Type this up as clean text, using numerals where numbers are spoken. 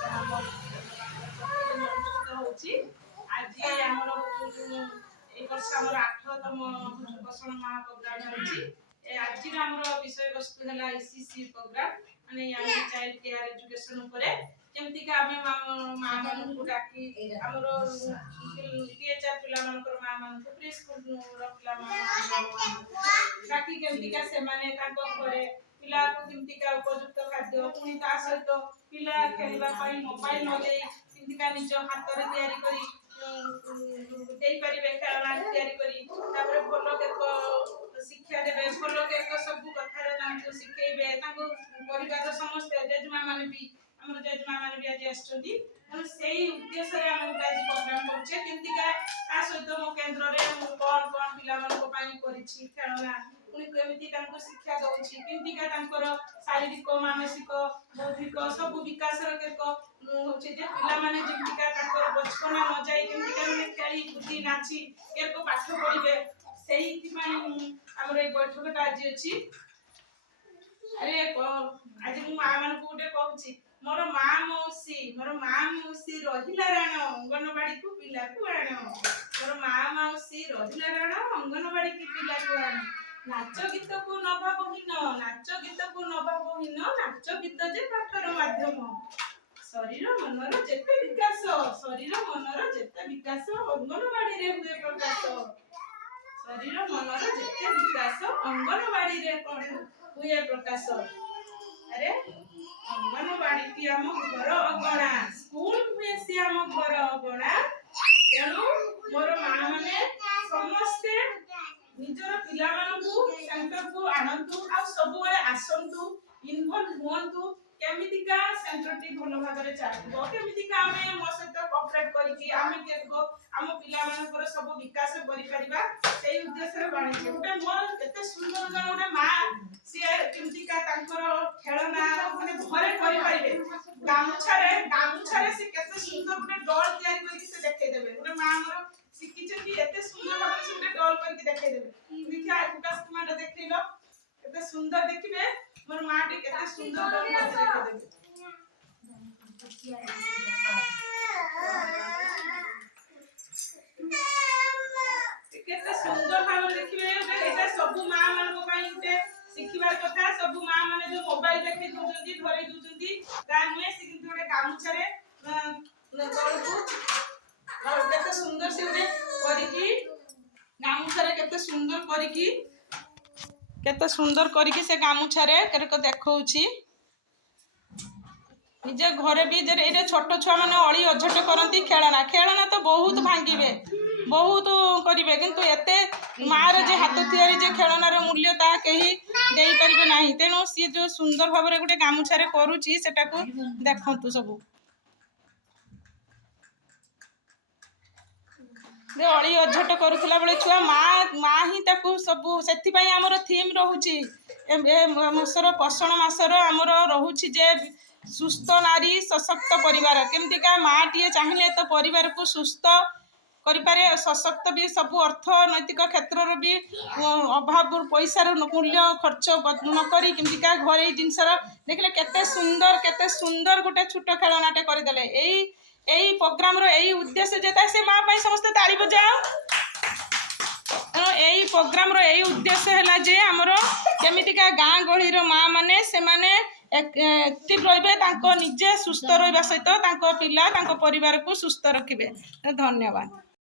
आज आमर ए वर्ष आमर 8तम पोषण माह प्रोग्राम होची आज आमर विषय वस्तु है आईसीसी प्रोग्राम माने चाइल्ड केयर एजुकेशन ऊपर जेमति का आमे मां मान को डाकी आमर टीएचआर पिला मानकर मां मान को प्री स्कूल रखला मां डाकी केमति का से माने ताको घरे पिला को केमति का उपयुक्त खाद्य पुनी ता सहित पिला खेलबा पई मोबाइल न दे केमति का निज हाथ रे तयारी करी देई परिबे खेलना तयारी करी तापर भलो के शिक्षा देबे भलो के सब कथा रे तांको सिखेबे तांको परिवार समस्त जजमा माने भी हमर जजमा माने भी आज आछथि हम सेही उद्देश्य रे हम आज प्रोग्राम करछे केमति का आ सहित मो केंद्र रे कोन कोन पिला मन को पाई करिछि खेलना पुनी केमति तांको शिक्षा दउछि केमति का तांकर शारीरिक मानसिक बौद्धिक सब विकास रे के होछि जे पिला माने जेमति का तांकर बचपन न जाय केमति का माने खेली बुद्धि नाची केको पाठ पढिबे सेही थि माने हमर ए बैठकटा आज अछि अरे आज मु मां मन को उठे कहूछि मोर मां मौसी रहिला राण अंगनवाड़ी को पिला को आण मोर मां मौसी रहिला राण अंगनवाड़ी की पिला को आण नाच गीत को नभाबहीन नाच गीत जे पाठर माध्यम शरीर मनर जेते विकास अंगनवाड़ी रे हुए प्रकाश शरीर मनर जेते विकास अंगनवाड़ी रे हुए प्रकाश अरे अंगनवाड़ी की आम घर अगणा स्कूल हुए सी आम घर अगणा तेणु मोर मां माने समस्ते निजर पिला मानकु सेंटर को आनंतु आ सब बेले आसंतु इन्वॉल्व होंतु केमितिका सेंटर टी भलो भाबरे चालबो केमितिका हमें मो सहित कोऑपरेट करिकि हमें केको हम पिला मानकर सब विकास करि परिबा सेही उद्देश्य रे बाणी गोटे मोर केते सुंदर जण गोटे मां से केमितिका तांकर खेलना माने घरे करि परिबे गामुछारे से केते सुंदर गोटे डॉल तयारी करिकि से देखाइ देबे गोटे मां हमर सिक्की चंदी एते सुंदर भाबरे से गोटे डॉल करिकि देखाइ देबे देखिया विकास कुमार देखैलो केते सुंदर देखिबे मोर मां टी केते सुंदर डॉल करिकि देखाइ देबे केते सुंदर भाव देखिबे एटा सब मां मान को पई उठे सिखिबार कथा सब मां माने जो मोबाइल देखै दुजंती धरै दुजंती ता नुए से किंतु ओडे गामुछारे तळकु और केते सुंदर से ओडे करिकि गामुछारे केते सुंदर करिकि से गामुछारे करको देखौछि निजे घरे भी जे एटा छोट छुआ माने अळी अझट करंती खेलना तो बहुत भांगीबे बहुत करिवे किंतु एते मार जे हाथ तयारी जे खेलनार मूल्य ता कहीं देई परिबे नाही तेनो सी जो सुंदर भाबरे गुटे गामुछारे करूची सेटा को देखंतु सब जे अळी अझट करूथला बेले छुआ मां ही ताकू सब सेति पई हमर थीम रहूची ए मासर पोषण मासर हमर रहूची जे सुस्थ नारी सशक्त परिवार केमति का माटीए चाहिले तो परिवार को सुस्थ करिपारे सशक्त भी सब अर्थनैतिक क्षेत्र भी अभाव पैसार मूल्य खर्च न करी केमति का घरे जिनसर देखले केते सुंदर गोटे छोट खेलनाटे करदेले एई प्रोग्राम रो एई उद्देश्य जेता से मां पई समस्त ताली बजाओ एई प्रोग्राम रो एई उद्देश्य हैला जे हमरो केमिति का गां गहली रो मां माने से माने एक्टिव रहिबे तांको निजे सुस्थ रहिबा सहित तांको पिला तांको परिवार को सुस्थ रखिबे धन्यवाद।